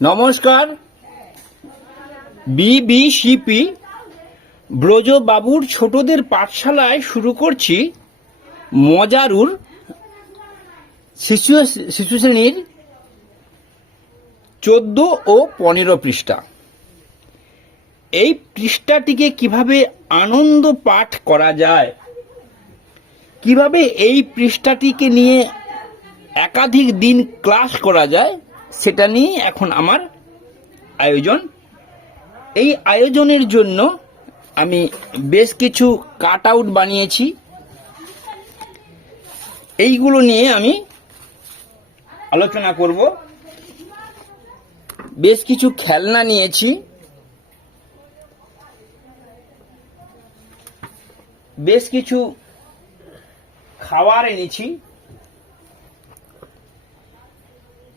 নমস্কার। বিবিসিপি ব্রজবাবুর ছোটদের পাঠশালায় শুরু করছি মজারুর শিশু শিশু শ্রেণির চোদ্দ ও পনেরো পৃষ্ঠা। এই পৃষ্ঠাটিকে কীভাবে আনন্দ পাঠ করা যায়? কীভাবে এই পৃষ্ঠাটিকে নিয়ে একাধিক দিন ক্লাস করা যায়? সেটা নিয়ে এখন আমার আয়োজন। এই আয়োজনের জন্য আমি বেশ কিছু কাট আউট বানিয়েছি। এইগুলো নিয়ে আমি আলোচনা করব। বেশ কিছু খেলনা নিয়েছি। বেশ কিছু খাবার এনেছি।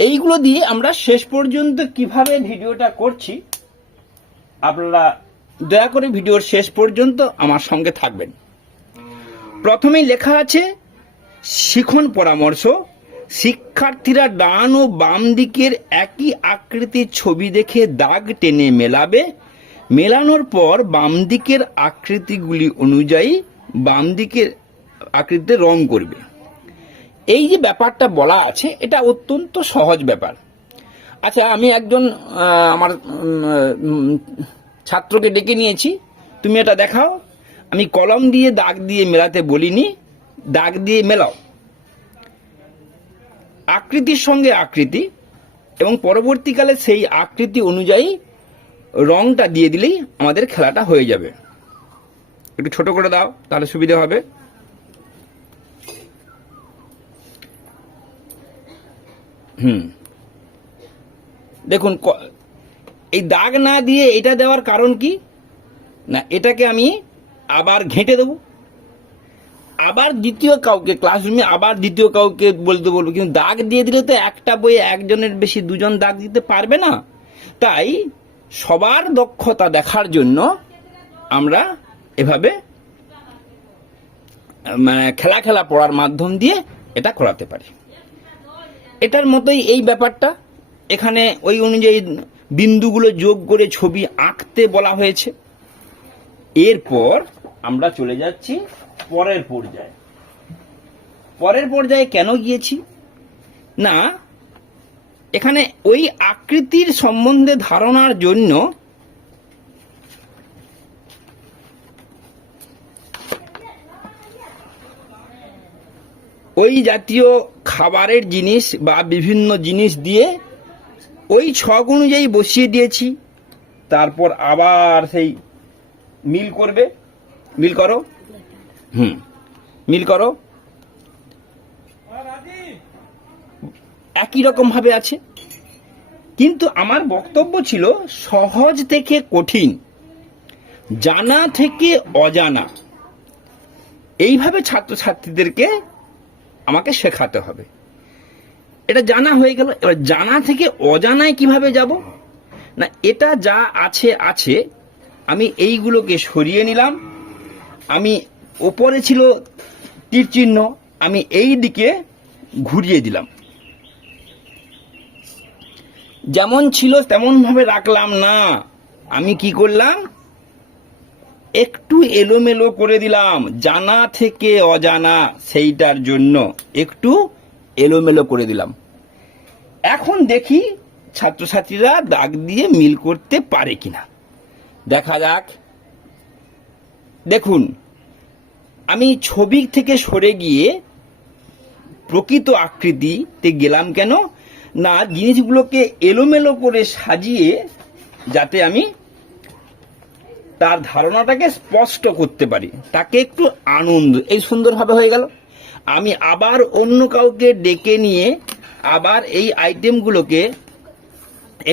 এইগুলো দিয়ে আমরা শেষ পর্যন্ত কীভাবে ভিডিওটা করছি, আপনারা দয়া করে ভিডিওর শেষ পর্যন্ত আমার সঙ্গে থাকবেন। প্রথমেই লেখা আছে, শিখন পরামর্শ, শিক্ষার্থীরা ডান ও বাম দিকের একই আকৃতির ছবি দেখে দাগ টেনে মেলাবে। মেলানোর পর বাম দিকের আকৃতিগুলি অনুযায়ী বাম দিকের আকৃতিতে রং করবে। এই যে ব্যাপারটা বলা আছে, এটা অত্যন্ত সহজ ব্যাপার। আচ্ছা আমি একজন আমার ছাত্রকে ডেকে নিয়েছি। তুমি এটা দেখাও। আমি কলম দিয়ে দাগ দিয়ে মেলাতে বলিনি, দাগ দিয়ে মেলাও। আকৃতির সঙ্গে আকৃতি এবং পরবর্তীকালে সেই আকৃতি অনুযায়ী রংটা দিয়ে দিলেই আমাদের খেলাটা হয়ে যাবে। একটু ছোট করে দাও, তাহলে সুবিধা হবে। হুম। দেখুন এই দাগ না দিয়ে এটা দেওয়ার কারণ কি? না, এটাকে আমি আবার ঘেঁটে দেবো। আবার দ্বিতীয় কাউকে ক্লাসরুমে আবার দ্বিতীয় কাউকে বলতে বলব, কিন্তু দাগ দিয়ে দিলে তো একটা বইয়ে একজনের বেশি দুজন দাগ দিতে পারবে না। তাই সবার দক্ষতা দেখার জন্য আমরা এভাবে মানে খেলা খেলা পড়ার মাধ্যম দিয়ে এটা করাতে পারি। এটার মতোই এই ব্যাপারটা। এখানে ওই অনুযায়ী বিন্দুগুলো যোগ করে ছবি আঁকতে বলা হয়েছে। এরপর আমরা চলে যাচ্ছি পরের পর্যায়ে। পরের পর্যায়ে কেন গিয়েছি? না, এখানে ওই আকৃতির সম্বন্ধে ধারণার জন্য ওই জাতীয় খাবারের জিনিস বা বিভিন্ন জিনিস দিয়ে ওই ছক অনুযায়ী বসিয়ে দিয়েছি। তারপর আবার সেই মিল করবে। মিল করো। হুম। মিল করো। একই রকম ভাবে আছে। কিন্তু আমার বক্তব্য ছিল সহজ থেকে কঠিন, জানা থেকে অজানা। এইভাবে ছাত্রছাত্রীদেরকে আমাকে শেখাতে হবে। এটা জানা হয়ে গেল, এবার জানা থেকে অজানায় কীভাবে যাব? না, এটা যা আছে আছে। আমি এইগুলোকে সরিয়ে নিলাম। আমি ওপরে ছিল তীর চিহ্ন, আমি এই দিকে ঘুরিয়ে দিলাম। যেমন ছিল তেমন ভাবে রাখলাম না। আমি কি করলাম? একটু এলোমেলো করে দিলাম। জানা থেকে অজানা, সেইটার জন্য একটু এলোমেলো করে দিলাম। এখন দেখি ছাত্রছাত্রীরা দাগ দিয়ে মিল করতে পারে কিনা। দেখা যাক। দেখুন, আমি ছবি থেকে সরে গিয়ে প্রকৃত আকৃতিতে গেলাম কেন? না, জিনিসগুলোকে এলোমেলো করে সাজিয়ে যাতে আমি তার ধারণাটাকে স্পষ্ট করতে পারি। তাকে একটু আনন্দ, এই সুন্দরভাবে হয়ে গেল। আমি আবার অন্য কাউকে ডেকে নিয়ে আবার এই আইটেমগুলোকে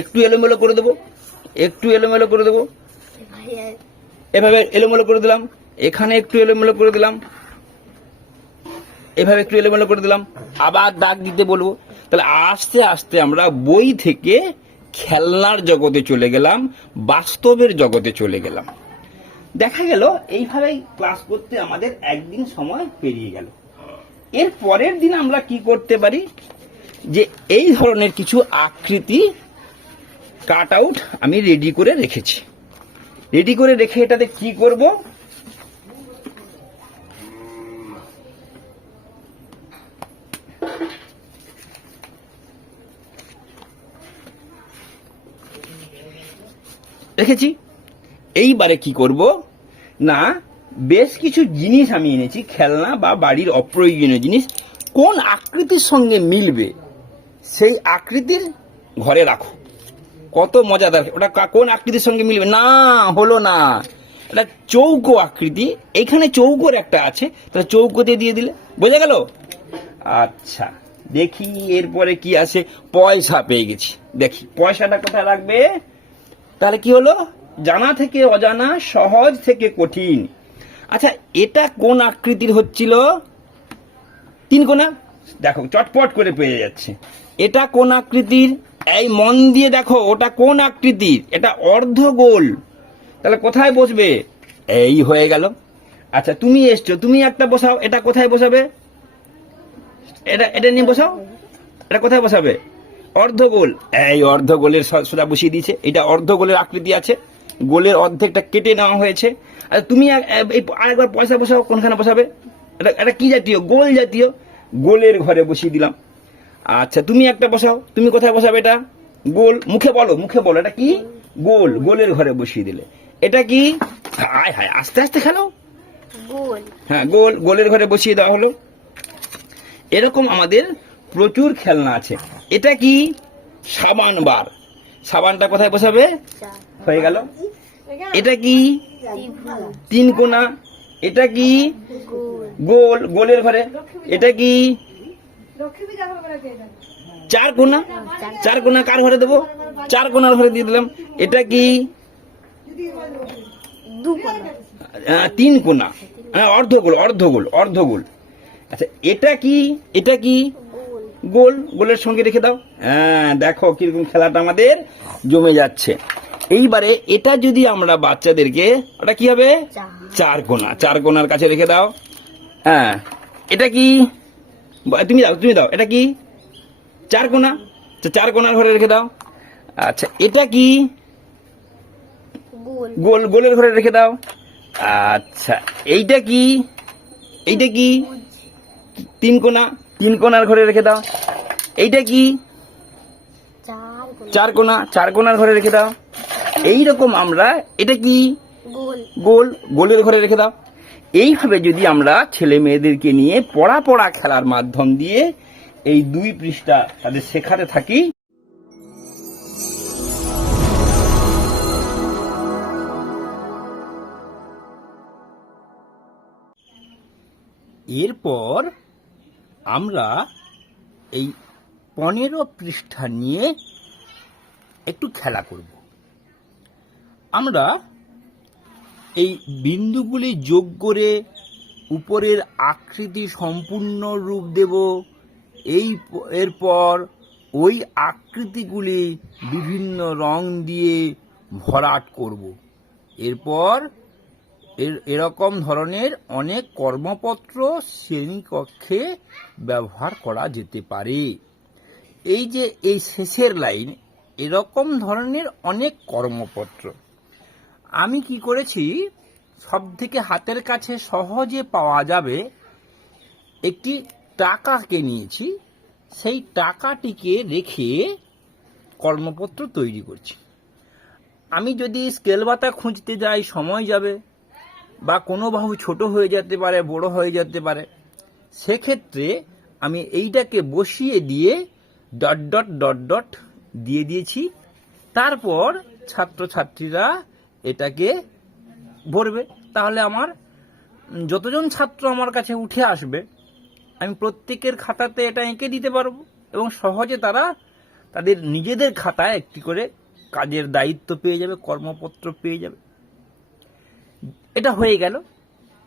একটু এলোমেলো করে দেবো, একটু এলোমেলো করে দেবো। এভাবে এলোমেলো করে দিলাম, এখানে একটু এলোমেলো করে দিলাম, এভাবে একটু এলোমেলো করে দিলাম। আবার দাগ দিতে বলব। তাহলে আস্তে আস্তে আমরা বই থেকে খেলনার জগতে চলে গেলাম, বাস্তবের জগতে চলে গেলাম। দেখা গেল, এইভাবেই ক্লাস করতে আমাদের একদিন সময় পেরিয়ে গেল। এর পরের দিন আমরা কি করতে পারি? যে এই ধরনের কিছু আকৃতি কাট আউট আমি রেডি করে রেখেছি। রেডি করে রেখে এটাতে কি করব? রেখেছি এইবারে কি করব? না, বেশ কিছু জিনিস আমি এনেছি, খেলনা বা বাড়ির অপ্রয়োজনীয় জিনিস। কোন আকৃতির সঙ্গে মিলবে, সেই আকৃতির ঘরে রাখো। কত মজাদার। ওটা কোন আকৃতির সঙ্গে মিলবে? না, হলো না। এটা চৌকো আকৃতি। এখানে চৌকোর একটা আছে, তাহলে চৌকোতে দিয়ে দিলে। বোঝা গেল? আচ্ছা দেখি এরপরে কি আছে পয়সা পেয়ে গেছি। দেখি, পয়সাটা কোথায় রাখবে? তাহলে কি হলো? জানা থেকে অজানা, সহজ থেকে কঠিন। আচ্ছা এটা কোন আকৃতির হচ্ছিল? তিন কোনা? দেখো, চটপট করে পেয়ে যাচ্ছে। এটা কোন আকৃতির? এই মন দিয়ে দেখো, ওটা কোন আকৃতির? এটা অর্ধ গোল তাহলে কোথায় বসবে? এই হয়ে গেল। আচ্ছা তুমি এসছো, তুমি একটা বসাও, এটা কোথায় বসাবে? এটা এটা নিয়ে বসাও। এটা কোথায় বসাবে? অর্ধগোল। এই অর্ধগোলের সোজা বসিয়ে দিয়েছে। এটা অর্ধগোলের আকৃতি আছে। গোলের অর্ধেকটা কেটে নেওয়া হয়েছে। আর তুমি এই আরেকবার পয়সা বসাও কোনখানে বসাবে? এটা এটা কি জাতীয়? গোল জাতীয়। গোলের ঘরে বসিয়ে দিলাম। আচ্ছা তুমি একটা বসাও। তুমি কোথায় বসাবে এটা? গোল। মুখে বলো মুখে বলো। এটা কি? গোল। গোলের ঘরে বসিয়ে দিলে। এটা কি? হায় হায় আস্তে আস্তে খেলো। গোল। হ্যাঁ গোল। গোলের ঘরে বসিয়ে দেওয়া হলো। এরকম আমাদের প্রচুর খেলনা আছে। এটা কি? সাবান বার। সাবানটা কোথায় বসাবে? হয়ে গেল। এটা কি? তিন কোনা। এটা কি? গোল গোল গোলের ঘরে। এটা কি? চার কোনা। চার কোনা কার ঘরে দেবো? চার কোনার ঘরে দিয়ে দিলাম। এটা কি? তিন কোনা। অর্ধগোল অর্ধগোল অর্ধগোল। আচ্ছা এটা কি? এটা কি? গোল গোল গোলের সঙ্গে রেখে দাও। হ্যাঁ দেখো কীরকম খেলাটা আমাদের জমে যাচ্ছে। এইবারে এটা যদি আমরা বাচ্চাদেরকে ওটা কি হবে? চার কোনা চার কোনার কাছে রেখে দাও। হ্যাঁ এটা কি? তুমি দাও তুমি দাও এটা কি? চার কোনা চার কোনার ঘরে রেখে দাও। আচ্ছা এটা কি? গোল। গোল গোলের ঘরে রেখে দাও। আচ্ছা এইটা কি? এইটা কি? তিন কোনা তিন কোনার ঘরে রেখে দাও। এইটা কি? চার কোনা। চার কোনা কোনার ঘরে রেখে দাও। এই রকম আমরা এটা কি? গোল গোলের ঘরে রেখে দাও। এইভাবে যদি আমরা ছেলে মেয়েদেরকে নিয়ে পড়া পড়া খেলার মাধ্যম দিয়ে এই দুই পৃষ্ঠা তাদের শেখাতে থাকি। এরপর আমরা এই পনেরো পৃষ্ঠা নিয়ে একটু খেলা করব। আমরা এই বিন্দুগুলি যোগ করে উপরের আকৃতি সম্পূর্ণ রূপ দেব। এই এরপর ওই আকৃতিগুলি বিভিন্ন রং দিয়ে ভরাট করব। এরপর এর এরকম ধরনের অনেক কর্মপত্র শ্রেণীকক্ষে ব্যবহার করা যেতে পারে। এই যে, এই শেষের লাইন, এরকম ধরনের অনেক কর্মপত্র। আমি কি করেছি সব থেকে হাতের কাছে সহজে পাওয়া যাবে একটি টাকাকে নিয়েছি, সেই টাকাটিকে রেখে কর্মপত্র তৈরি করছি। আমি যদি স্কেল বাতা খুঁজতে যাই, সময় যাবে। বা কোনো বাহু ছোট হয়ে যেতে পারে, বড় হয়ে যেতে পারে, সেক্ষেত্রে আমি এইটাকে বসিয়ে দিয়ে ডট ডট ডট ডট দিয়ে দিয়েছি। তারপর ছাত্রছাত্রীরা এটাকে ভরবে। তাহলে আমার যতজন ছাত্র আমার কাছে উঠে আসবে, আমি প্রত্যেকের খাতাতে এটা এঁকে দিতে পারব এবং সহজে তারা তাদের নিজেদের খাতায় একটি করে কাজের দায়িত্ব পেয়ে যাবে, কর্মপত্র পেয়ে যাবে। এটা হয়ে গেল।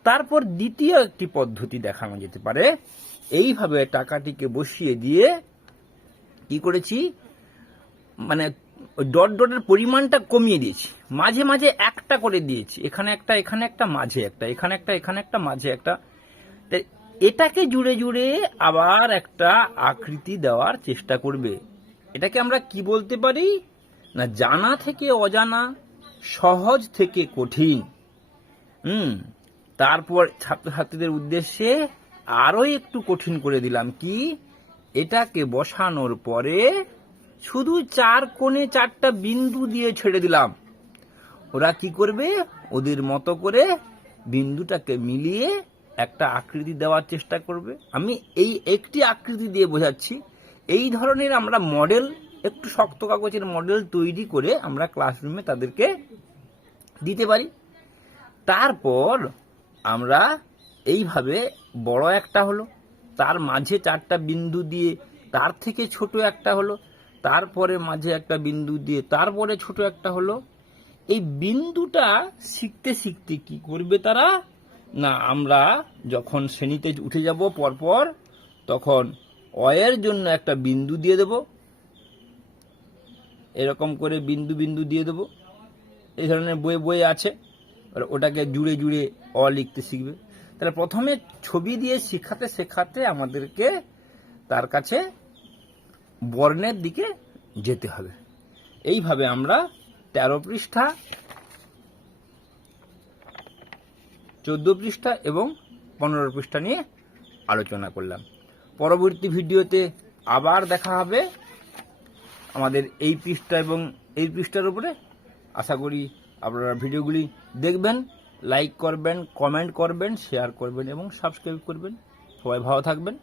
তারপর দ্বিতীয় একটি পদ্ধতি দেখানো যেতে পারে। এইভাবে টাকাটিকে বসিয়ে দিয়ে কি করেছি? মানে ডট ডটের পরিমাণটা কমিয়ে দিয়েছি। মাঝে মাঝে একটা করে দিয়েছি। এখানে একটা এখানে একটা, মাঝে একটা, এখানে একটা এখানে একটা, মাঝে একটা। এটাকে জুড়ে জুড়ে আবার একটা আকৃতি দেওয়ার চেষ্টা করবে। এটাকে আমরা কি বলতে পারি? না জানা থেকে অজানা, সহজ থেকে কঠিন। হুম, তারপর ছাত্রছাত্রীদের উদ্দেশ্যে আরও একটু কঠিন করে দিলাম কি? এটাকে বসানোর পরে শুধু চার কোণে চারটা বিন্দু দিয়ে ছেড়ে দিলাম। ওরা কি করবে? ওদের মতো করে বিন্দুটাকে মিলিয়ে একটা আকৃতি দেওয়ার চেষ্টা করবে। আমি এই একটি আকৃতি দিয়ে বোঝাচ্ছি। এই ধরনের আমরা মডেল, একটু শক্ত কাগজের মডেল তৈরি করে আমরা ক্লাসরুমে তাদেরকে দিতে পারি। তারপর আমরা এইভাবে বড় একটা হলো, তার মাঝে চারটা বিন্দু দিয়ে তার থেকে ছোট একটা হলো, তারপরে মাঝে একটা বিন্দু দিয়ে তারপরে ছোট একটা হলো। এই বিন্দুটা শিখতে শিখতে কি করবে তারা? না, আমরা যখন শ্রেণীতে উঠে যাব পরপর, তখন অয়ের জন্য একটা বিন্দু দিয়ে দেব। এরকম করে বিন্দু বিন্দু দিয়ে দেব। এই ধরনের বই বই আছে। আর ওটাকে জুড়ে জুড়ে অ লিখতে শিখবে। তাহলে প্রথমে ছবি দিয়ে শেখাতে শেখাতে আমাদেরকে তার কাছে বর্ণের দিকে যেতে হবে। এইভাবে আমরা তেরো পৃষ্ঠা, চোদ্দ পৃষ্ঠা এবং পনেরো পৃষ্ঠা নিয়ে আলোচনা করলাম। পরবর্তী ভিডিওতে আবার দেখা হবে আমাদের এই পৃষ্ঠা এবং এই পৃষ্ঠার উপরে। আশা করি আপনারা ভিডিওগুলি দেখবেন লাইক করবেন কমেন্ট করবেন শেয়ার করবেন এবং সাবস্ক্রাইব করবেন। সবাই ভালো থাকবেন।